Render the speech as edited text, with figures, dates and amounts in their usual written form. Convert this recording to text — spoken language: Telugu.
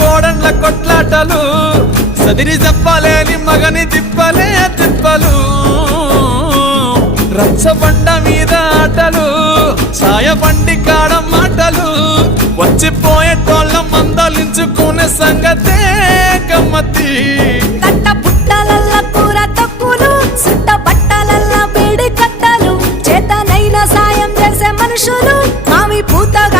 కోడండ్ల కొట్లాటలు సదిరి చెప్పలేని మగని తిప్పలే తిప్పలు రచ్చబండ మీద ఆటలు సాయబండి కాడ మాటలు వచ్చిపోయేటోళ్ళ మందలించుకునే సంగతే గమ్మతి కట్ట పుట్టలల్ల కూర తక్కులు సుట్ట బట్టలల్ల వేడి కట్టలు చేతనైన సాయం చేసే మనుషులు మావి పూతగా